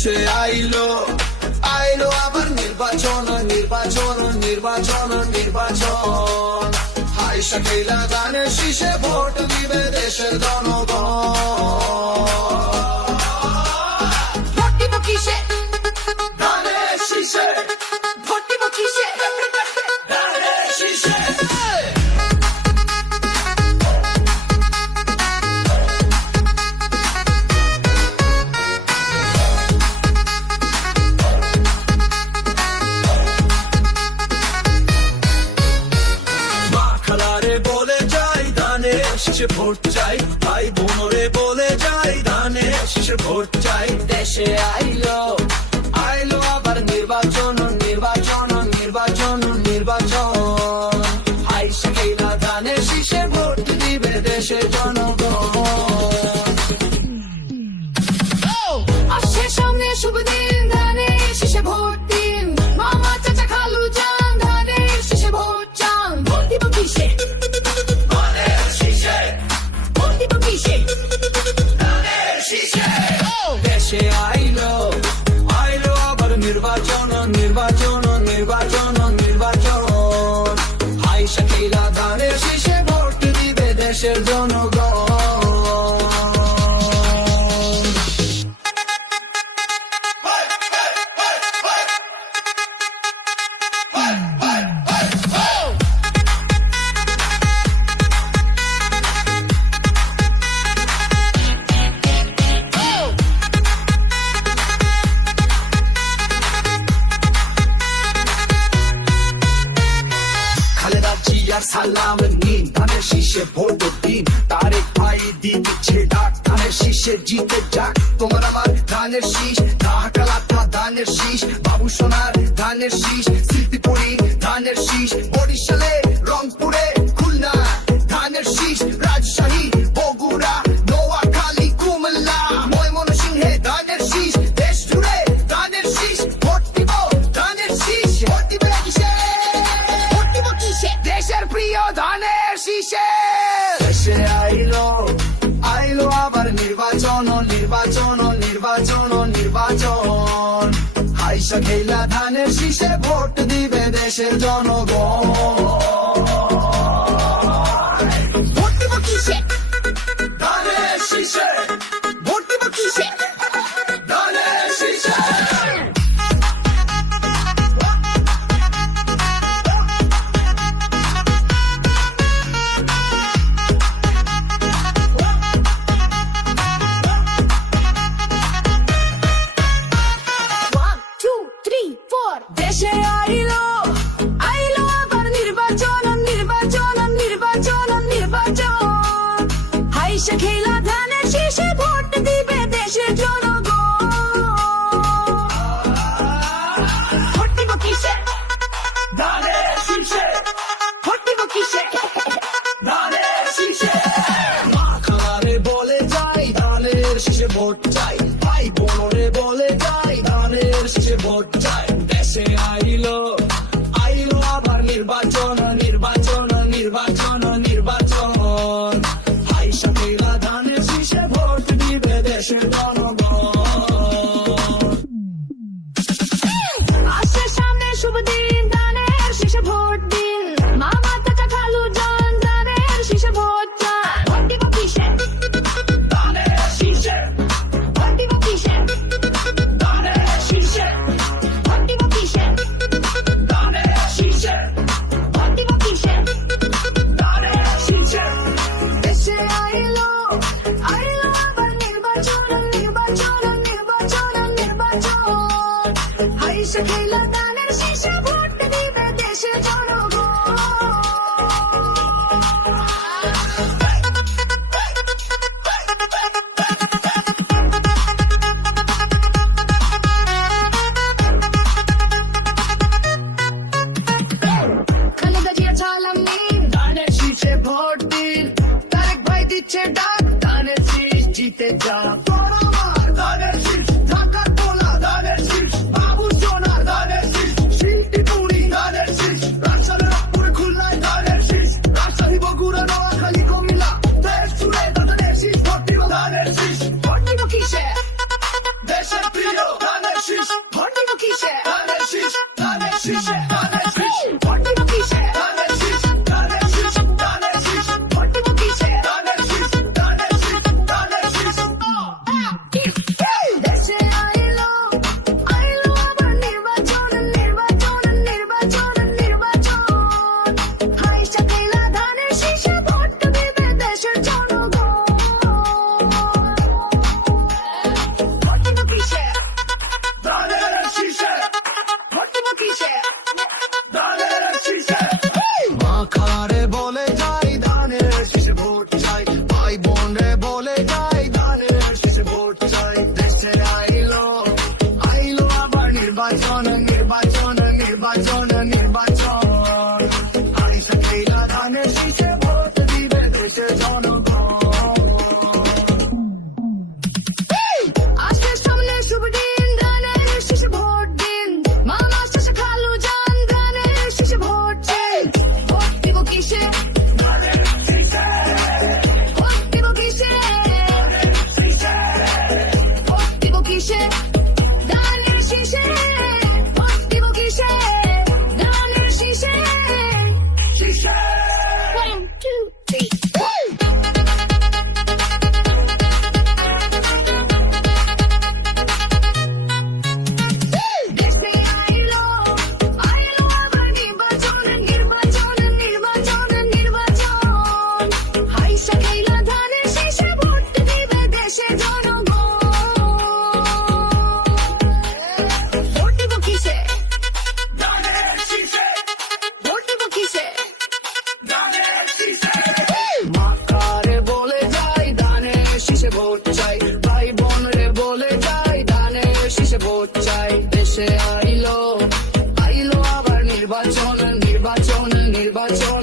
দেশে আইলো আইলো আবার নির্বাচন নির্বাচন নির্বাচন নির্বাচন হাই শাকিলা ধানের শীষে ভোট দিবে দেশের জনগণ। ভোট দিব কিসে? ধানের শীষে ভোট দিব কিসে? ধানের শীষে। বলে যাই ধানের শীষে ভোট চাই, ভাই বোনরে বলে যাই ধানের শীষে ভোট চাই। দেশে আইলো আইলো আবার নির্বাচন নির্বাচন নির্বাচন নির্বাচন হাই শাকিলা ধানের শীষে ভোট দিবে দেশের জনগণ। আসছে সামনে শুভ দিন, ধানের শীষে ভোট দিন। মামা চাচা খালু যান, ধানের শীষে ভোট চান। ভোট দিব কিসে? ধানের শীষে ভোট দিব কিসে? ধানের শীষে। দেশে আইলো আইলো আবার নির্বাচন নির্বাচন নির্বাচন নির্বাচন হাই শাকিলা ধানের শীষে ভোট দিবে দেশের জনগণ। খালেদা জিয়ার সালাম নিন, ধানের শীষে ভোট দিন। তারেক ভাই দিচ্ছে ডাক, ধানের শীষে জিতে যাক। তোমার আমার ধানের শীষ, ঢাকালাতা ধানের শীষ, বাবু সোনার ধানের শীষ, স্মৃতিপুরী ধানের শীষ, বরিশালে রংপুরে খুলনা ধানের শীষ, রাজশাহী বগুড়া নোয়াখালী কুমিল্লা ময়মনসিংহে ধানের শীষ। দেশ জুড়ে ধানের শীষ, ভোট দিব ধানের শীষ। ভোট দিবে কিসে? ভোট দিব কিসে? দেশের প্রিয় ধানের শীষে। দেশে আইলো আইলো আবার নির্বাচন নির্বাচন নির্বাচন নির্বাচন হাই শাকিলা ধানের শীষে ভোট দিবে দেশের জনগণ। ভোট দিব কিসে? ধানের শীষে ভোট দিব কিসে? ধানের শীষে। One, two, three, four. দেশে আইলো আইলো আবার নির্বাচন নির্বাচন নির্বাচন নির্বাচন হাই শাকিলা ধানের শীষে ভোট দিবে দেশের জনগণ। ভোট দিব কিসে? ধানের শীষে ভোট দিব কিসে? ধানের শীষে। মা খালারে বলে যাই ধানের শীষে ভোট চাই, ভাই বোনরে বলে যাই ধানের শীষে ভোট চাই। দেশে আইলো আইলো আবার নির্বাচন নির্বাচন নির্বাচন নির্বাচন হাই শাকিলা ধানের শীষে ভোট দিবে দেশের জনগণ। আসছে সামনে শুভ দিন, ধানের শীষে ভোট দিন। মামা চাচা খালু যান, ধানের শীষে ভোট চান। ভোট দিব কিসে? ধানের শীষে ভোট দিব কিসে? ধানের শীষে ভোট দিব কিসে? ধানের শীষে ভোট দিব কিসে? ধানের শীষে। দেশে আইলো আইলো আবার নির্বাচন নির্বাচন নির্বাচন নির্বাচন হাই শাকিলা ধানের শীষে ভোট দিবে দেশের জনগণ। খালেদা জিয়া সালাম নিন, ধানের শীষে ভোট দিন। তারেক ভাই দিচ্ছে ডাক, ধানের শীষ জিতে যাক। তোর আমার ধানের শীষ, ঢাকার পোলা ধানের শীষ, বাবু সোনার ধানের শীষ, শিল্পীপুরি ধানের শীষ, শীষে ধানের শীষ ভোট দিব কিসে ধানের শীষ ধানের শীষ ধানের শীষ ভোট দিব কিসে ধানের শীষ ধানের শীষ ধানের শীষ দেশে আইলো আবার নির্বাচন নির্বাচন নির্বাচন নির্বাচন হাই সাকিলা ধানের শীষে ভোট দিবে দেশের জনগণ ভোট দিব কিসে ধানের শীষে ভোট দিব কিসে ধানের শীষে মাখারে বলে যাই ধানের শীষে ভোট চাই ভাই বোন রে বলে যাই ধানের শীষে ভোট চাই দেশে আইলো আবার নির্বাচন নির্বাচন নির্বাচন নির্বাচন হাই সাকিলা ধানের শীষে ভোট দিবে দেশের জনগণ আসছে সামনে শুভ দিন ধানের শীষে ভোট দিন মামা শেষে খালু যান ধানের শীষে ভোট চাই ভোট দিব কিসে ধানের শীষে ভোট দিব কিসে ভোট দিব কিসে ধানের শীষে ভোট দিব কিসে ধানের শীষে শীষে 1 2 3 দেশে আইলো আবার নির্বাচন নির্বাচন নির্বাচন নির্বাচন হাই সাকিলা ধানের শীষে ভোট দিবে দেশের জনগণ ভোট দিব কিসে ধানের শীষে ভোট দিব কিসে ধানের শীষে মাকারে বলে যাই ধানের শীষে ভোট চাই ভাই বোন রে বলে যাই ধানের শীষে ভোট চাই দেশে আইলো আবার নির্বাচন নির্বাচন নির্বাচন